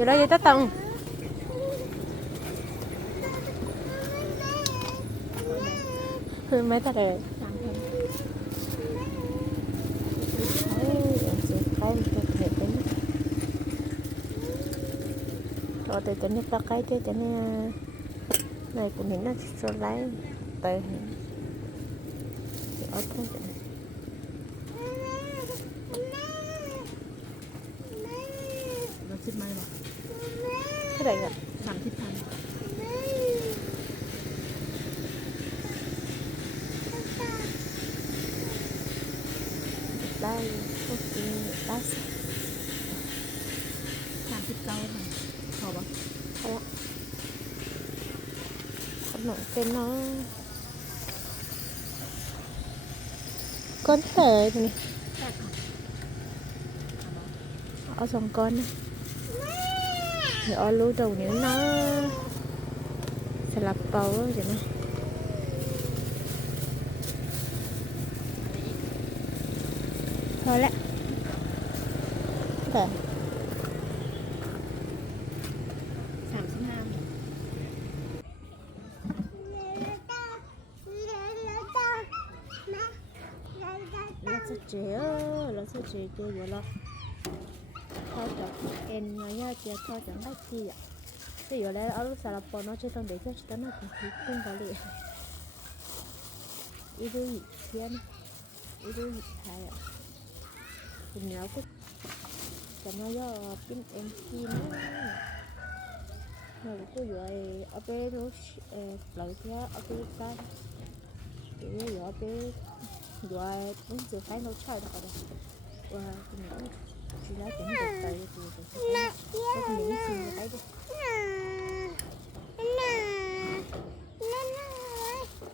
chỗ đó dây tá tông mấy ta đẹp Thôi, từ chỗ này tao cái chứ chỗ này này, của mình nó rồi lấy. Từ. Ở 好吧，好吧，可能真的，con tệ này, ở dòng con này, thì ở lú đầu nếu nó sẽ lập bầu vậy này. Thôi lẹ. Okay. Nó vừa lo. Thôi cho em nói nha chế thôi chẳng bắt chi ạ. Thì giờ lấy ở lúc xà lập bò nó chơi tông để cho chúng nó cũng thấy không có liền. Ý đồ gì thiên ý đồ gì thay ạ. Cùng nhau cũng cho nó do pin em chi nữa. Rồi cô rồi ở bên nó ờ, lợi thế ở bên ta thì giờ ở bên rồi cũng chưa thấy nó chơi được rồi và mình chỉ lấy cái được tay thì thì có những gì mà thấy được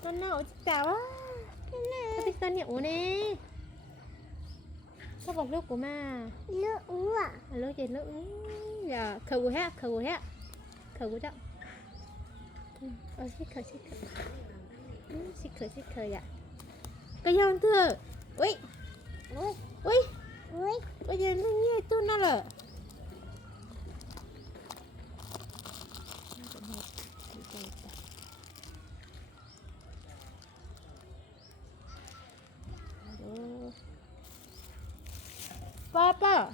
con nào chào á có thích tân hiệu nè. Sao bọc lúc của ma? Lúc gì lúc giờ dạ, khờ của hết khờ của hết khờ của chắc ừ, ờ xích khờ xích khờ. Ừ, xích khờ xích khờ dạ. Cái dòng thưa? Ui. Ui bây giờ nó nghe tôi nó là Papa,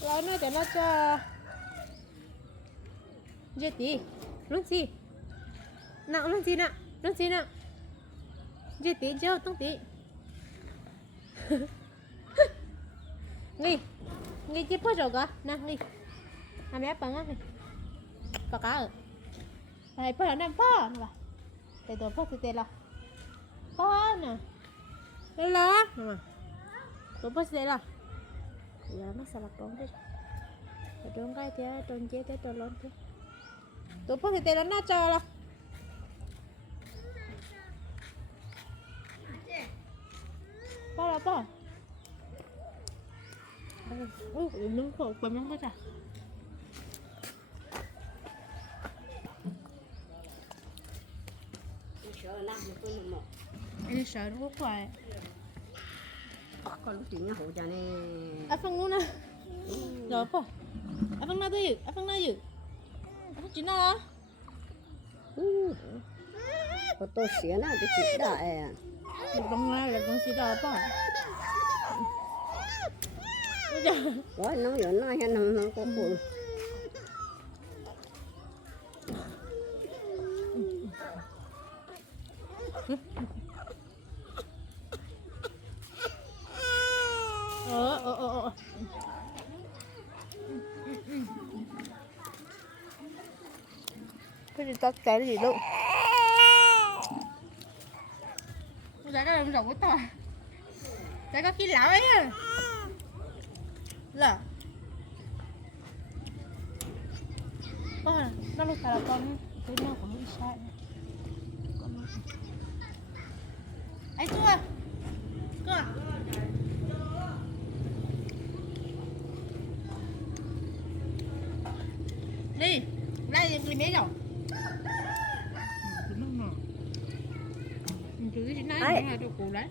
Lấy nó để nó cho Giết tí Lúc gì Nào lúc gì nào Lúc gì nào Giết tí, cho tung tí. Nghi cái chip hết rồi cơ. Nè, đi. Hàm ép bằng á có cá ở. Này phó là nè phó Nè, bà. Để tôi phó thì tê lo Phó nè. Đây lo Nè, bà. Tôi phó thì tê lo Giờ nó sẽ là con đấy. Ở trong cái thế Trong chế thế, tôi lớn thế. Tôi phó thì tê lo nó cho lo Phó là phó Ui, nó khổ quá nó hết à Anh sợ nó quá hoài Apa lúc chuyện apa? cha nè À phân luôn nè Rồi phó À phân nào tôi À phân cina dự À phân chuyện nào đó có nào thì chỉ đại à Một đồng ngay là con xí đỏ phó Ôi trời quá nó giờ nó hay nó nó có buồn. Ờ ờ ờ Cái gì tắt cái gì đâu Dạ cái đồng rộng của tôi Dạ có khi lão ấy à Là Ờ, nó lúc là con Cái nào cũng bị sai Con chú à? Cơ đi đây đi mấy rồi cứ nói Ấy. là đồ cũ đấy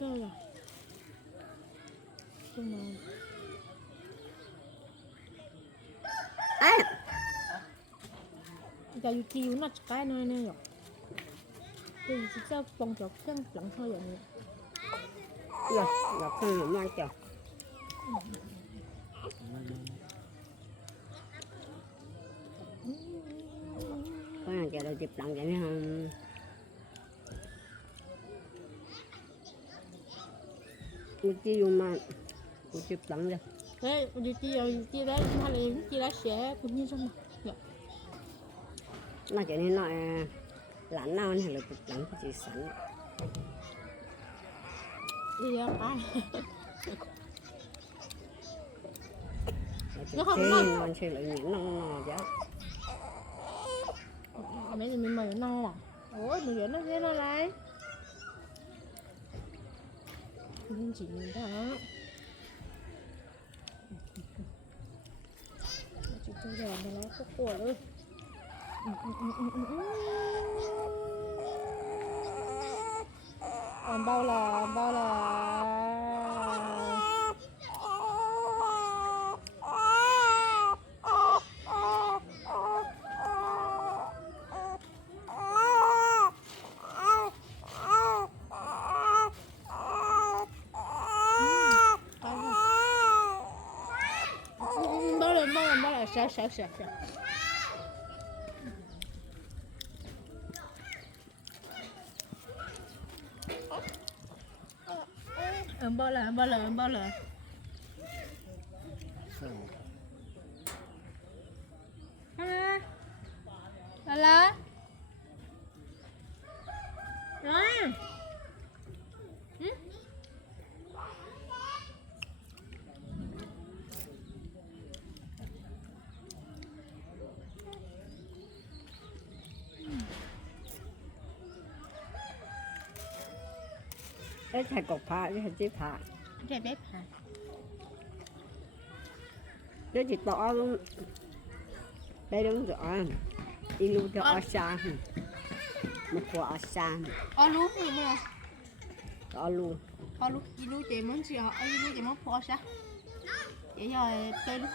cơ rồi nhưng mà ê giờ yêu chiều nó cái nơi này rồi thì chỉ cho bông cho chân lặng thôi vậy rồi rồi không được mang chờ có nhà chờ đợi chụp lặng vậy nè một chi mà một chụp lặng rồi thế chiều yêu chiều đấy hay là yêu chiều đấy sẽ cũng như trong mà nó cho nên nó à, lạnh nào này là lặng cái chị sẵn. Đi ra cái Nó Nó không ngon. non chơi lại những non nò chứ mấy người mình mày nó là ôi mình nó thế nó này nên chỉ mình đó จุดจะหยอดมาแล้วก็ปวดเลยอ่อนเบาหลอมเบาหลอม Em bỏ lại, 包了 bỏ lại, em. Cái thằng cột phá cái thằng chế phá Trẻ bếp hả? cái chị tỏ luôn đây đúng rồi ilu cho Ờ. ở xa một quả ở xa Ờ lú gì nữa đó luôn Ờ lú gì lú chị muốn gì hả? Ờ lú chị muốn phô sao? Vậy rồi tôi lú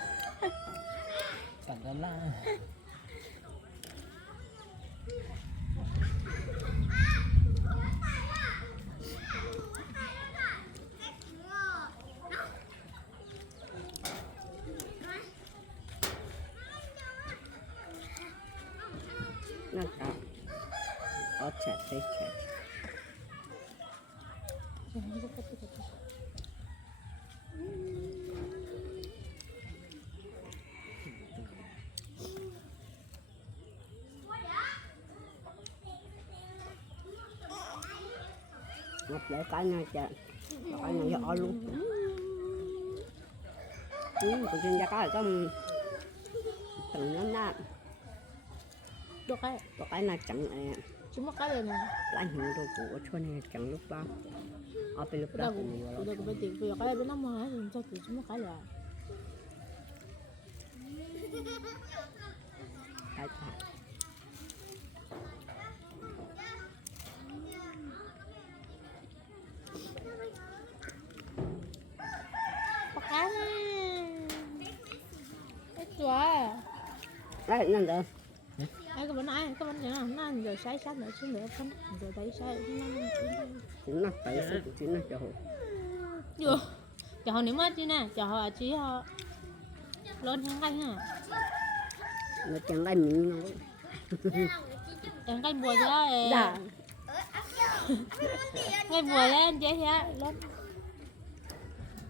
Cảm ơn ở chặt đấy chặt ngập để cả nhà chặt cả nhà cho luôn. Ừ, tụi trên gia cái có từng nó na Được cái có cái là chẳng à Chúng mất cái này nè. Lãnh hiện đồ của cho nên chẳng lúc bao ở bên lúc đó cũng nhiều cũng phải tiền Vì cái này bên nó mua thì cho chị chúng mất cái là cái thằng. Cái chùa. Đấy nên được Ai cái bên ai Cái bên này nó giờ sai sát nữa xuống nữa phân Rồi đấy sai Nó chúng nó sự của chúng nó cho hồ Chưa Chờ họ nếu mà chứ nè Chờ họ chỉ họ Lên hàng cây hả nó chẳng lại mình nó Hàng cây bùa chứ đó đã Cây bùa lên chế hả Lên.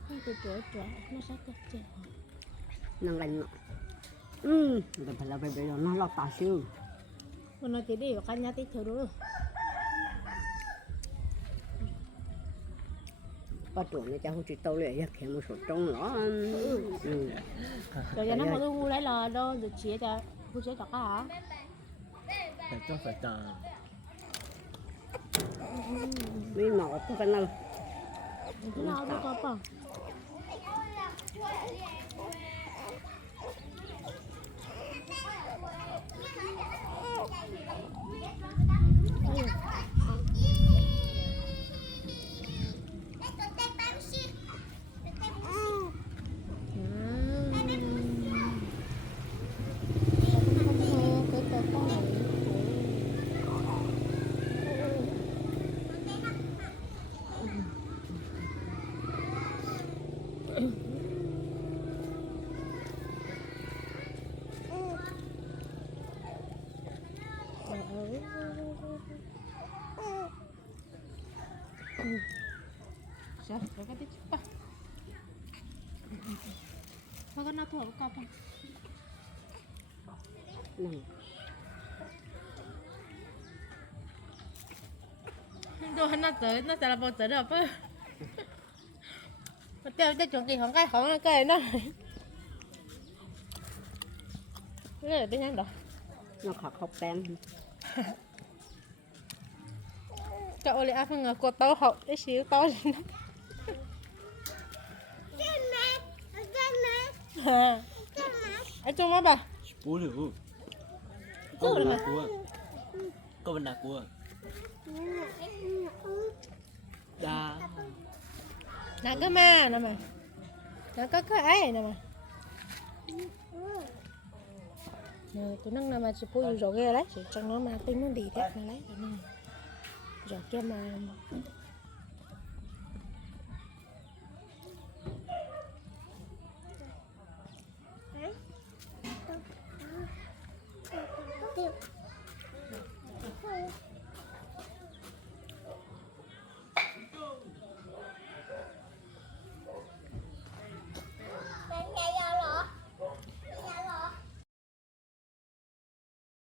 Cái tuổi tuổi tuổi Nó sát chết chết nó lạnh nó ừ. Mình phải là phải bây giờ nó lo tà siêu Còn nó chỉ đi ở căn nhà tí chờ ba tuổi nó cho hồ chị tàu lệ khéo một số trong nó. Ừ. Rồi giờ nó một thu lấy là đâu Rồi chỉ cho Thu chế cho cả hả? Phải cho phải tờ. Mấy mỏ có cái nào? Thế nào đâu có sao, Rồi, cái tí chút bà Bà con nào thở bà cặp không? Nằm Đồ hắn nó tới, nó sẽ là bộ tới được bà Mà tiêu cho chuẩn kỳ không cái không cái nó Cái này là bên nhanh đó Nó khóc khóc tên cái ô liu phân ngờ cô tao học cái xíu to lên đó ở trong mắt bà Sepuluh. Kau Kau dah benar kuat. Kau benar kuat. Dah. nè cái ma nè mà nè có cái ấy nè mà nè tụi nó nè mà chỉ bôi rồi ghê đấy chỉ trong nó mà tính nó đi thế mà lấy rồi nè rồi kia mà